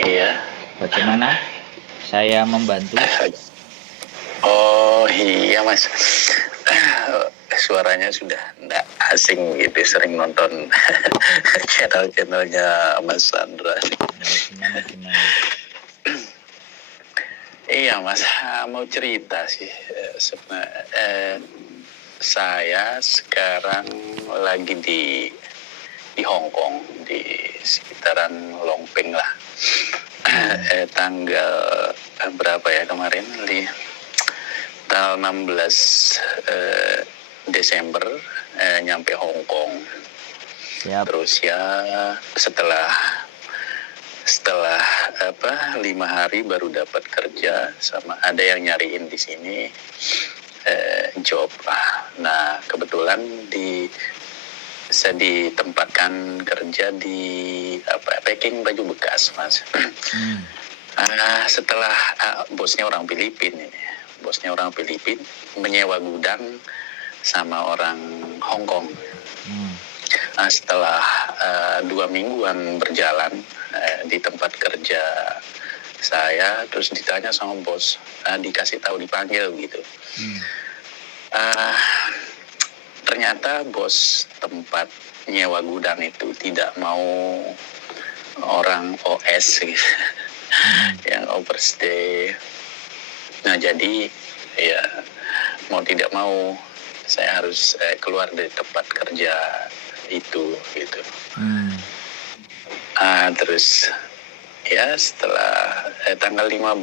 Iya. Bagaimana saya membantu? Oh iya Mas, suaranya sudah enggak asing gitu, sering nonton channel-channelnya Mas Sandra. Ya, gimana? Iya Mas, mau cerita sih. Saya sekarang lagi di Hong Kong, di sekitaran Longpeng lah. Tanggal berapa ya kemarin? Tanggal 16 Desember nyampe Hong Kong. Siap. Terus ya setelah 5 hari baru dapat kerja, sama ada yang nyariin di sini job. Nah kebetulan saya ditempatkan kerja di packing baju bekas Mas. Setelah bosnya orang Filipina ini, menyewa gudang sama orang Hong Kong. Setelah 2 mingguan berjalan di tempat kerja saya, terus ditanya sama bos, dikasih tahu dipanggil gitu. Ternyata bos tempat nyewa gudang itu tidak mau orang OS gitu. Yang overstay. Nah jadi ya mau tidak mau saya harus keluar dari tempat kerja itu gitu. Terus ya setelah tanggal 15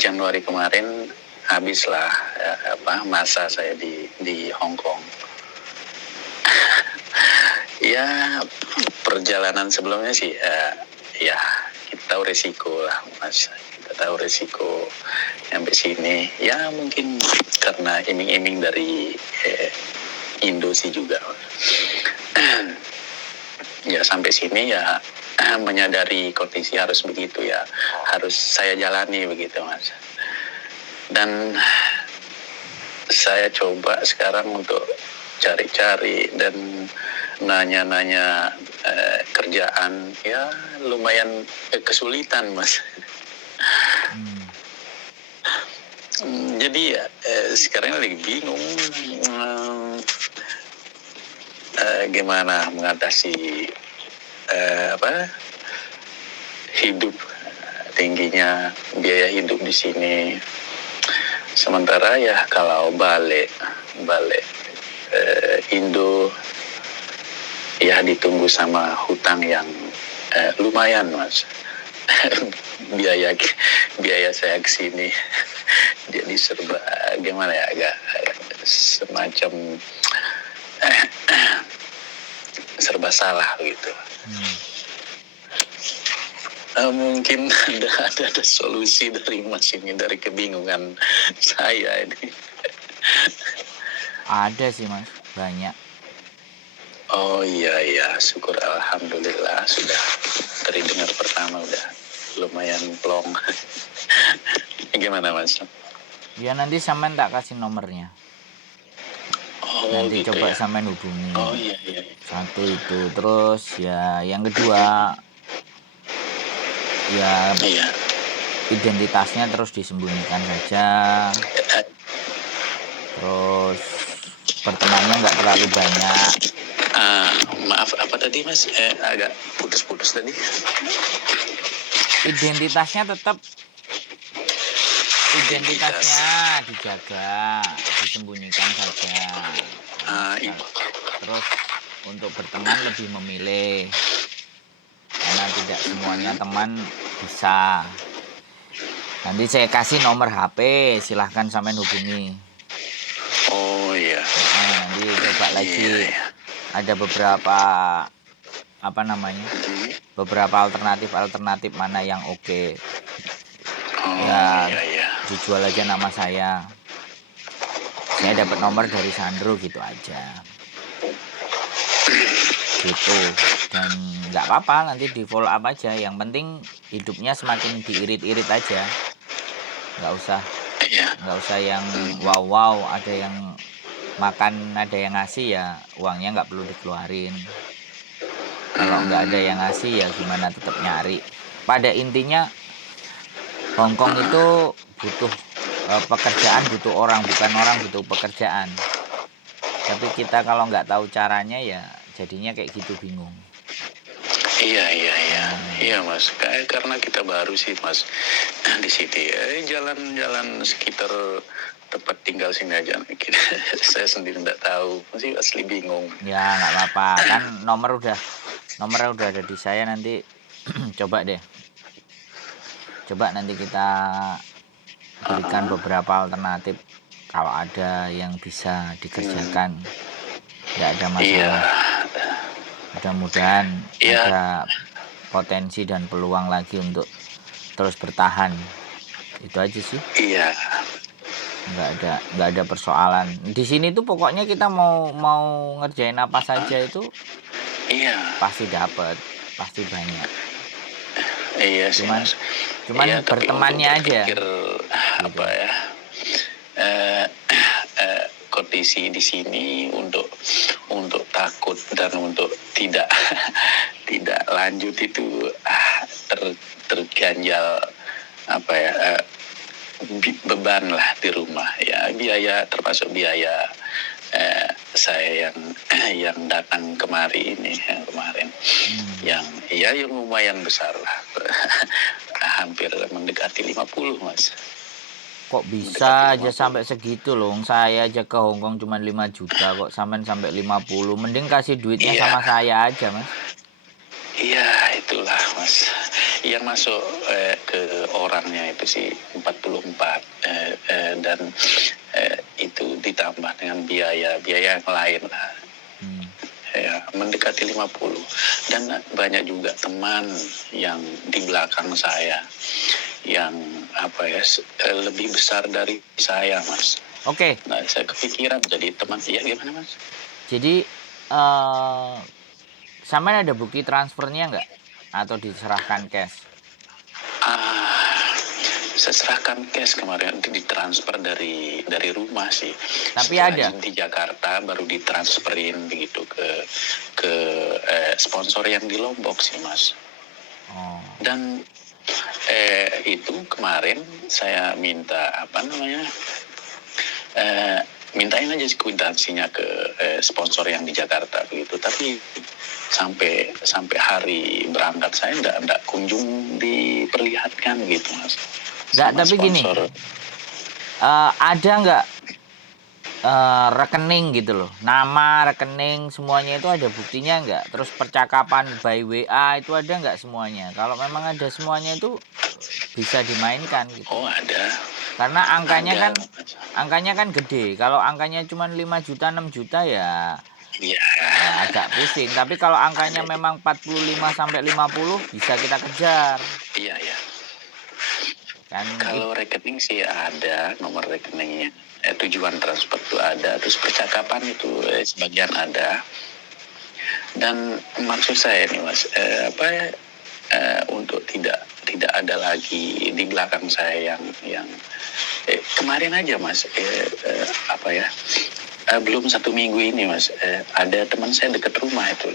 Januari kemarin habislah masa saya di Hong Kong. Ya perjalanan sebelumnya sih ya kita tahu resiko lah Mas, kita tahu resiko sampai sini. Ya mungkin karena iming-iming dari Indo sih juga. Ya sampai sini ya menyadari kondisi harus begitu ya, harus saya jalani begitu Mas. Dan saya coba sekarang untuk cari-cari dan nanya-nanya kerjaan, ya lumayan kesulitan Mas. Jadi ya sekarang lagi bingung gimana mengatasi hidup, tingginya biaya hidup di sini. Sementara ya kalau balik Indo ya ditunggu sama hutang yang lumayan Mas. biaya saya kesini jadi serba gimana ya, agak semacam serba salah gitu. Mungkin ada solusi dari Mas ini, dari kebingungan saya ini. Ada sih Mas, banyak. Oh iya, syukur alhamdulillah sudah dari dengar pertama udah lumayan plong. Gimana Mas? Ya nanti sampean tak kasih nomornya. Nanti gitu coba ya? sampean hubungi. Oh iya. Satu itu, terus ya yang kedua ya identitasnya terus disembunyikan saja. Terus pertemanannya nggak terlalu banyak. Maaf, apa tadi Mas? Agak putus-putus tadi. Identitasnya dijaga, disembunyikan saja. Terus untuk berteman lebih memilih, karena tidak semuanya teman bisa. Nanti saya kasih nomor HP, silahkan sampean hubungi. Oh iya. Nanti coba lagi. Ada beberapa beberapa alternatif mana yang oke. Dijual aja nama saya dapat nomor dari Sandro gitu aja gitu. Dan nggak apa-apa, nanti di follow up aja, yang penting hidupnya semakin diirit-irit aja, nggak usah yang wow ada yang makan, ada yang ngasih, ya uangnya nggak perlu dikeluarin. Kalau nggak ada yang ngasih ya gimana, tetap nyari. pada intinya Hongkong itu butuh pekerjaan, butuh orang, bukan orang butuh pekerjaan. Tapi kita kalau nggak tahu caranya ya jadinya kayak gitu, bingung. Iya mas, karena kita baru sih mas di sini. Jalan-jalan sekitar tempat tinggal sini aja. Saya sendiri nggak tahu, masih asli bingung. Ya nggak apa-apa, kan nomornya udah ada di saya nanti. Coba nanti kita berikan beberapa alternatif kalau ada yang bisa dikerjakan, nggak ada masalah. Mudah-mudahan ada potensi dan peluang lagi untuk terus bertahan. Itu aja sih. Iya. Nggak ada persoalan di sini tuh. Pokoknya kita mau ngerjain apa saja itu pasti dapat, pasti banyak. Iya sih mas. Cuman bertemannya aja apa ya, kondisi di sini untuk takut dan untuk tidak lanjut itu terganjal apa ya, beban lah di rumah ya, biaya termasuk biaya saya yang datang kemarin yang lumayan besar lah. Hampir mendekati 50 mas. Kok bisa aja sampai segitu loh? Saya aja ke Hongkong cuma 5 juta kok sampai 50. Mending kasih duitnya sama saya aja mas. Iya itulah mas, yang masuk ke orangnya itu sih 44 dan itu ditambah dengan biaya yang lain lah. Ya, mendekati 50. Dan banyak juga teman yang di belakang saya yang apa ya, lebih besar dari saya mas. Oke. Nah saya kepikiran jadi teman. Ya gimana mas? Jadi sama ada bukti transfernya nggak atau diserahkan cash? Saya serahkan cash kemarin, ditransfer dari rumah sih. Tapi setelah ada di Jakarta baru ditransferin begitu ke sponsor yang di Lombok sih mas. Dan itu kemarin saya minta mintain aja kwitansinya ke sponsor yang di Jakarta begitu, tapi sampai hari berangkat saya enggak kunjung diperlihatkan gitu mas. Enggak, tapi gini, ada nggak rekening gitu loh, nama, rekening, semuanya itu ada buktinya nggak? Terus percakapan by WA itu ada nggak semuanya? Kalau memang ada semuanya itu bisa dimainkan gitu. Oh ada. Karena angkanya kan gede. Kalau angkanya cuma 5 juta 6 juta ya agak pusing. Tapi kalau angkanya memang 45 sampai 50 bisa kita kejar. Iya. Kan kalau rekening sih ada, nomor rekeningnya, tujuan transfer itu ada, terus percakapan itu sebagian ada. Dan maksud saya nih mas, untuk tidak ada lagi di belakang saya yang kemarin aja mas, belum 1 minggu ini mas, ada teman saya dekat rumah itu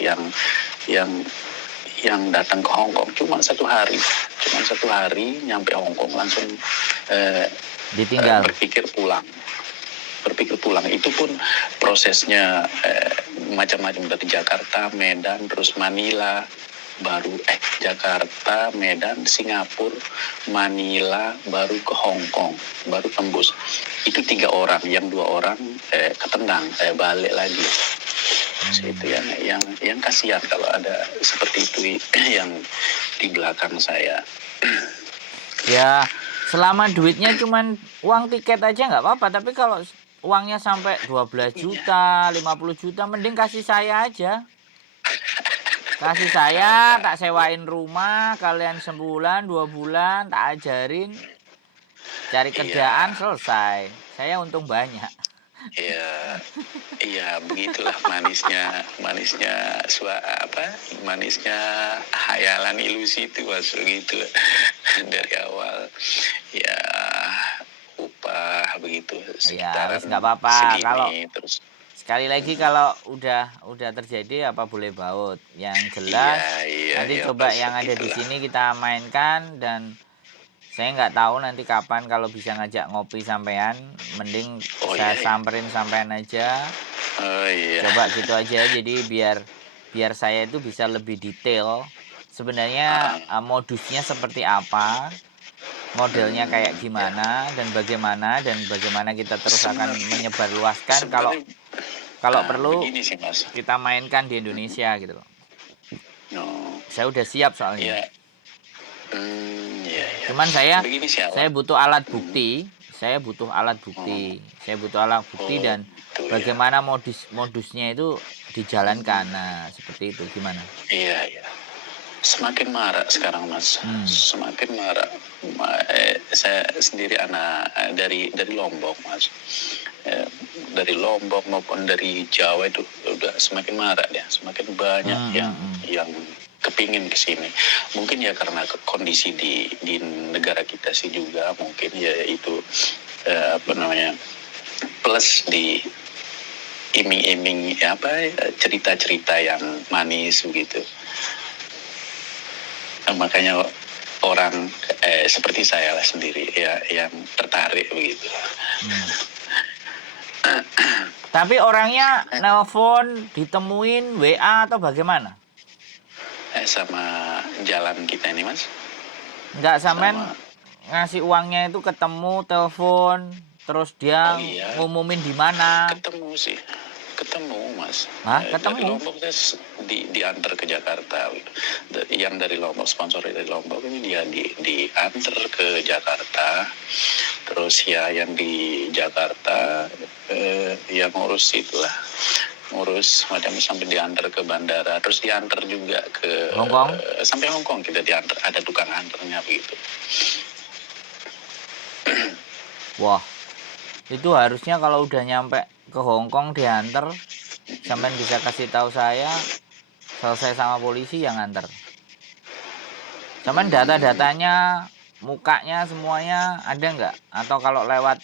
yang datang ke Hongkong cuma 1 hari nyampe Hongkong langsung ditinggal. berpikir pulang. Itu pun prosesnya macam-macam, dari Jakarta, Medan, terus Manila, baru Jakarta, Medan, Singapura, Manila, baru ke Hongkong, baru tembus. Itu 3 orang, yang 2 orang ketendang, balik lagi. Itu yang kasihan kalau ada seperti itu yang di belakang saya. Ya selama duitnya cuman uang tiket aja nggak apa-apa, tapi kalau uangnya sampai 12 juta 50 juta mending kasih saya aja. Kasih saya, tak sewain rumah kalian sebulan 2 bulan, tak ajarin cari kerjaan, selesai. Saya untung banyak. Iya begitulah manisnya hayalan ilusi itu masuk gitu dari awal upah begitu sekitaran nggak apa-apa segini, kalau terus sekali lagi kalau udah terjadi apa boleh baut. Yang jelas nanti coba pas yang ada di itulah. sini kita mainkan, dan saya nggak tahu nanti kapan kalau bisa ngajak ngopi sampean, mending Oh saya iya, iya. samperin sampean aja. Oh iya. Coba gitu aja, jadi biar saya itu bisa lebih detail sebenarnya modusnya seperti apa, modelnya kayak gimana, dan bagaimana kita terus akan Sebenarnya, menyebarluaskan kalau sebenarnya perlu begini sih Mas. kita mainkan di Indonesia gitu loh. No, Saya udah siap soalnya. ya, ya, ya. Cuman saya Begini sih saya awal. butuh alat Hmm, bukti, saya butuh alat oh, bukti. Saya butuh alat bukti oh, dan gitu ya. bagaimana modusnya itu dijalankan. Nah, seperti itu gimana? Iya, iya. Semakin marak sekarang Mas, Hmm. semakin marak. Saya sendiri anak dari Lombok Mas, dari Lombok maupun dari Jawa itu udah semakin marak ya, semakin banyak yang kepingin ke sini. Mungkin ya karena kondisi di negara kita sih juga mungkin ya itu apa namanya, plus di iming-iming ya apa cerita-cerita yang manis begitu. Makanya orang seperti saya lah sendiri ya yang tertarik begitu. Tapi orangnya nelpon, ditemuin, WA atau bagaimana? Sama jalan kita ini Mas. Nggak, sampean Sama, ngasih uangnya itu ketemu, telepon, terus dia oh iya, ngumumin di mana? ketemu sih, ketemu Mas. Hah, Dari ketemu? Lombok saya diantar ke Jakarta gitu. Yang dari Lombok, sponsor dari Lombok ini dia diantar ke Jakarta. Terus ya yang di Jakarta ya ngurus itulah, ngurus macam sampai diantar ke bandara, terus diantar juga ke Hongkong? sampai Hongkong kita diantar, ada tukang antarnya begitu. Wah, itu harusnya kalau udah nyampe ke Hongkong diantar, sampean bisa kasih tahu saya, selesai sama polisi yang nganter. Sampean data-datanya, mukanya semuanya ada nggak? Atau kalau lewat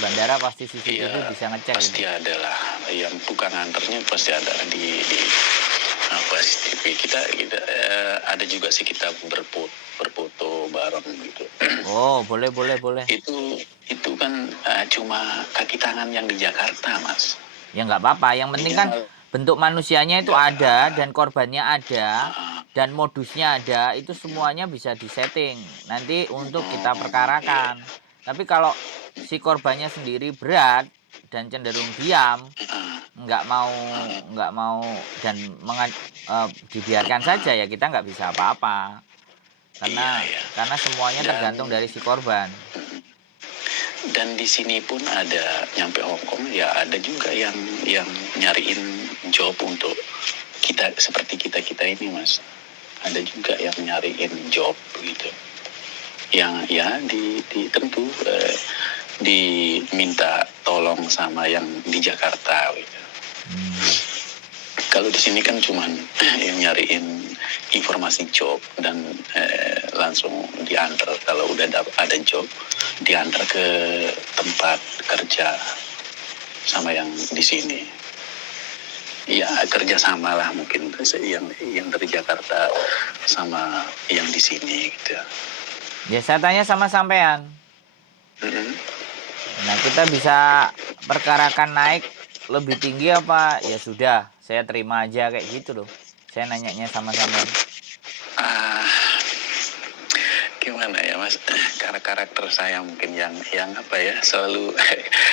bandara pasti CCTV Iya bisa ngecek gitu. pasti ada lah, yang bukan antarnya pasti ada di apa CCTV kita ada juga sih kita berfoto bareng gitu. Oh, boleh. Itu kan cuma kaki tangan yang di Jakarta Mas. Ya nggak apa-apa, yang penting kan Iya, bentuk manusianya itu nggak ada, dan korbannya ada, uh, dan modusnya ada, itu semuanya bisa disetting nanti untuk kita iya, perkarakan. Tapi kalau si korbannya sendiri berat dan cenderung diam, nggak mau dan dibiarkan saja, ya kita nggak bisa apa-apa, iya, karena iya. semuanya Dan tergantung dari si korban. dan di sini pun ada nyampe Hongkong ya ada juga yang nyariin job untuk kita seperti kita ini Mas. Ada juga yang nyariin job gitu. Yang ya tentu diminta tolong sama yang di Jakarta gitu. Kalau di sini kan cuman yang nyariin informasi job dan langsung diantar kalau udah ada job diantar ke tempat kerja sama yang di sini. Ya kerja sama lah mungkin yang dari Jakarta sama yang di sini gitu. Ya saya tanya sama sampean. Nah, kita bisa perkarakan naik lebih tinggi apa? Ya sudah, saya terima aja kayak gitu loh. Saya nanyanya sama sampean. Gimana ya Mas, karena karakter saya mungkin yang apa ya selalu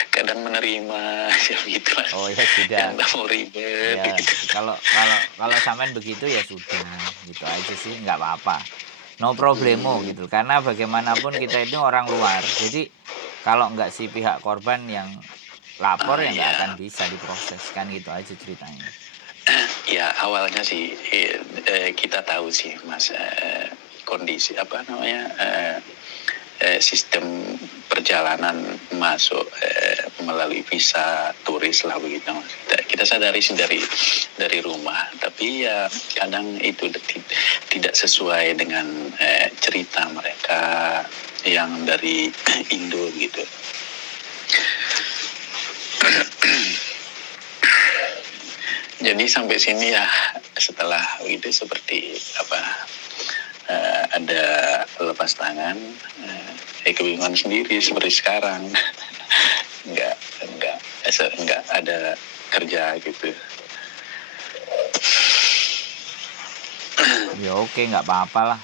kadang menerima ya gitu lah. Oh ya sudah. Yang nggak mau ribet. Ya Gitu. kalau sampean begitu ya sudah, gitu aja sih, nggak apa-apa. No problemo gitu. Karena bagaimanapun kita itu orang luar. Jadi kalau nggak si pihak korban yang lapor ya nggak akan bisa diproses, kan gitu aja ceritanya. Ya awalnya sih kita tahu sih Mas kondisi apa namanya sistem perjalanan masuk melalui visa turis lah begitu Mas. Kita sadari sih dari rumah, tapi ya kadang itu tidak sesuai dengan cerita mereka yang dari Indo gitu. Jadi sampai sini ya, setelah itu seperti apa, ada lepas tangan, kebingungan sendiri seperti sekarang. nggak nggak ada kerja gitu. Ya oke, nggak apa-apa lah.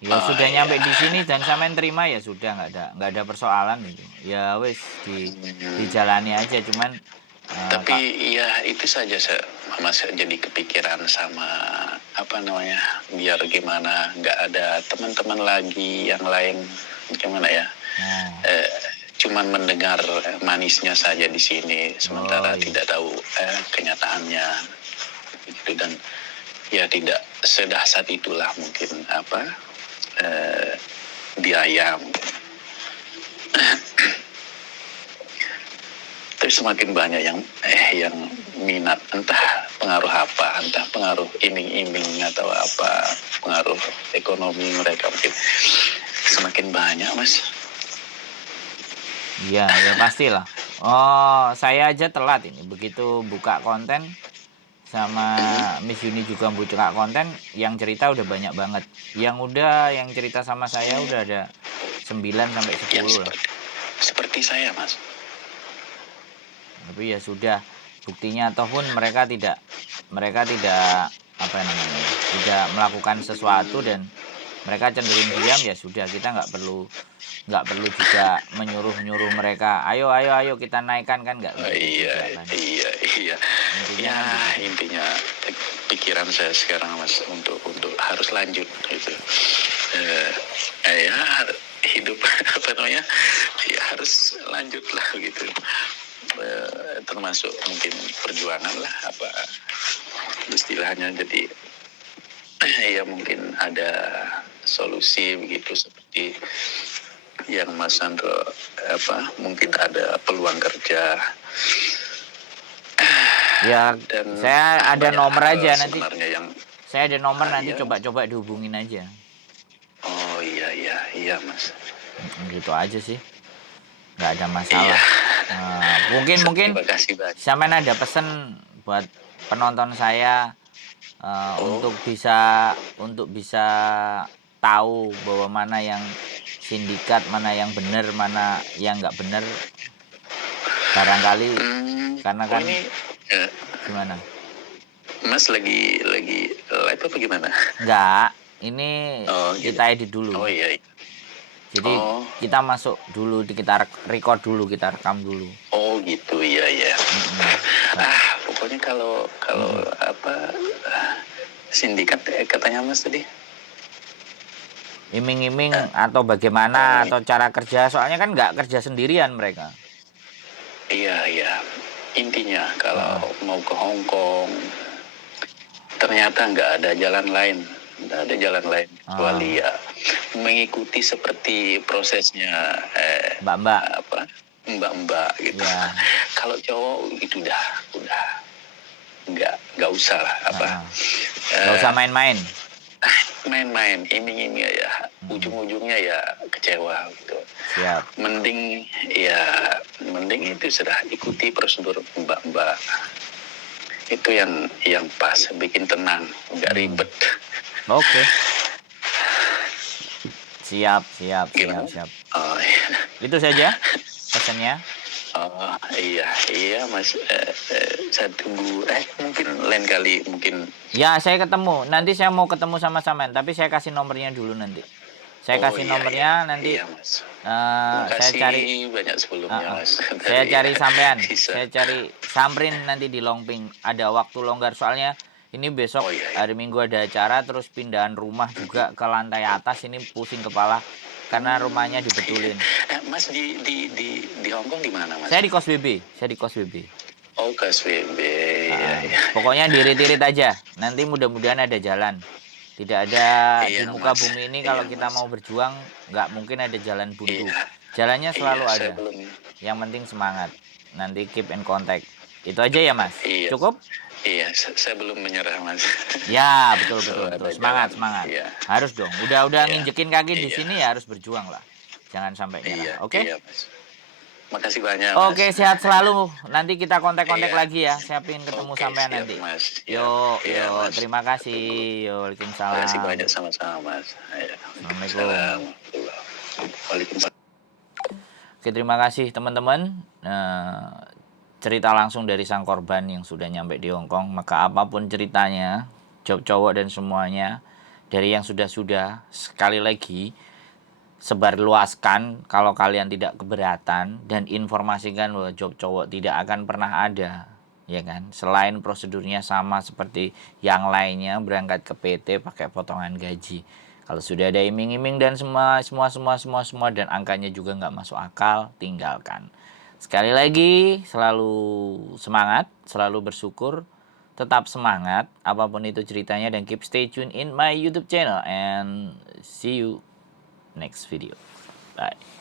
Ya sudah nyampe di sini dan sampean terima ya sudah, nggak ada persoalan itu. Ya wis dijalani aja, cuman Tapi ya itu saja Mas, jadi kepikiran sama apa namanya, biar gimana nggak ada teman-teman lagi yang lain, gimana ya, cuman mendengar manisnya saja di sini, sementara tidak tahu kenyataannya gitu. Dan ya tidak sedahsyat itulah mungkin apa, biaya mungkin. Tapi semakin banyak yang minat, entah pengaruh apa, entah pengaruh iming-iming atau apa, pengaruh ekonomi mereka mungkin semakin banyak, Mas. Iya, ya pastilah. Oh, saya aja telat ini. Begitu buka konten sama Miss Yuni juga buka konten, yang cerita udah banyak banget. Yang cerita sama saya udah ada 9 sampai 10 lah. Seperti saya, Mas. Tapi ya sudah, buktinya ataupun mereka tidak apa namanya, tidak melakukan sesuatu dan mereka cenderung diam, ya sudah, kita nggak perlu juga menyuruh mereka ayo kita naikkan, kan nggak gitu juga kan. Iya intinya intinya pikiran saya sekarang, Mas, untuk harus lanjut gitu. Ya hidup apa namanya, ya harus lanjut lah gitu. Termasuk mungkin perjuangan lah, apa istilahnya. Jadi ya mungkin ada solusi begitu, seperti yang Mas Sandro apa, mungkin ada peluang kerja ya. Dan saya ada nomor aja nanti, yang saya ada nomor nanti coba dihubungin aja. Oh iya Mas, gitu aja sih, nggak ada masalah. Mungkin sampean ada pesan buat penonton saya, untuk bisa tahu bahwa mana yang sindikat, mana yang benar, mana yang nggak benar, barangkali karena kan gimana, Mas lagi live apa gimana? Enggak, ini kita edit dulu. Oh iya. Jadi kita masuk dulu, kita record dulu, kita rekam dulu. Oh gitu, iya. Pokoknya kalau apa, sindikat katanya Mas tadi, iming-iming atau bagaimana, atau cara kerja, soalnya kan nggak kerja sendirian mereka. Iya intinya kalau mau ke Hong Kong ternyata nggak ada jalan lain kecuali ya mengikuti seperti prosesnya mbak gitu. Kalau cowok itu udah nggak usah lah nggak usah main-main, iming-iming ya, ujung-ujungnya ya kecewa gitu. Siap. Mending itu sudah ikuti prosedur mbak itu yang pas, bikin tenang, nggak ribet. Oke. Siap. Oh, iya. Itu saja pesannya. Oh iya Mas, saya tunggu mungkin lain kali mungkin. Ya, saya ketemu. Nanti saya mau ketemu sama sampean, tapi saya kasih nomornya dulu nanti. Saya kasih nomornya nanti. Iya, Mas. Saya cari banyak sebelumnya, Mas. Saya cari sampean. Saya cari samperin nanti di Longping. Ada waktu longgar, soalnya ini besok hari Minggu ada acara, terus pindahan rumah juga ke lantai atas, ini pusing kepala karena rumahnya dibetulin. Mas di Hong Kong di mana, Mas? Saya di kos BB. Oh, kos BB. Pokoknya dirit-irit aja. Nanti mudah-mudahan ada jalan. Tidak ada di muka bumi ini kalau kita mau berjuang, nggak mungkin ada jalan buntu. Jalannya selalu ada. Yang penting semangat. Nanti keep in contact. Itu aja ya, Mas. Cukup? Iya, saya belum menyerah, Mas. Ya, betul. Semangat. Harus dong. Udah nginjekin kaki di sini ya harus berjuang lah. Jangan sampai nyerah. Oke? Iya, Mas. Makasih banyak, Mas. Oke, sehat selalu. Nanti kita kontak-kontak Iya. lagi ya. Saya pengen ketemu Oke, sampean siap, nanti. Mas. Siap. Yuk, Iya, yuk. Mas. Terima kasih. Tunggu. Yuk, Makasih Waalaikumsalam. banyak, sama-sama, Mas. Ayo. Assalamualaikum. Waalaikumsalam. Oke, terima kasih teman-teman. Cerita langsung dari sang korban yang sudah nyampe di Hongkong. Maka apapun ceritanya, job cowok dan semuanya, dari yang sudah-sudah, sekali lagi sebarluaskan kalau kalian tidak keberatan, dan informasikan bahwa job cowok tidak akan pernah ada, ya kan? Selain prosedurnya sama seperti yang lainnya, berangkat ke PT pakai potongan gaji. Kalau sudah ada iming-iming dan semua dan angkanya juga nggak masuk akal, tinggalkan. Sekali lagi, selalu semangat, selalu bersyukur, tetap semangat apapun itu ceritanya, dan keep stay tune in my YouTube channel and see you next video. Bye.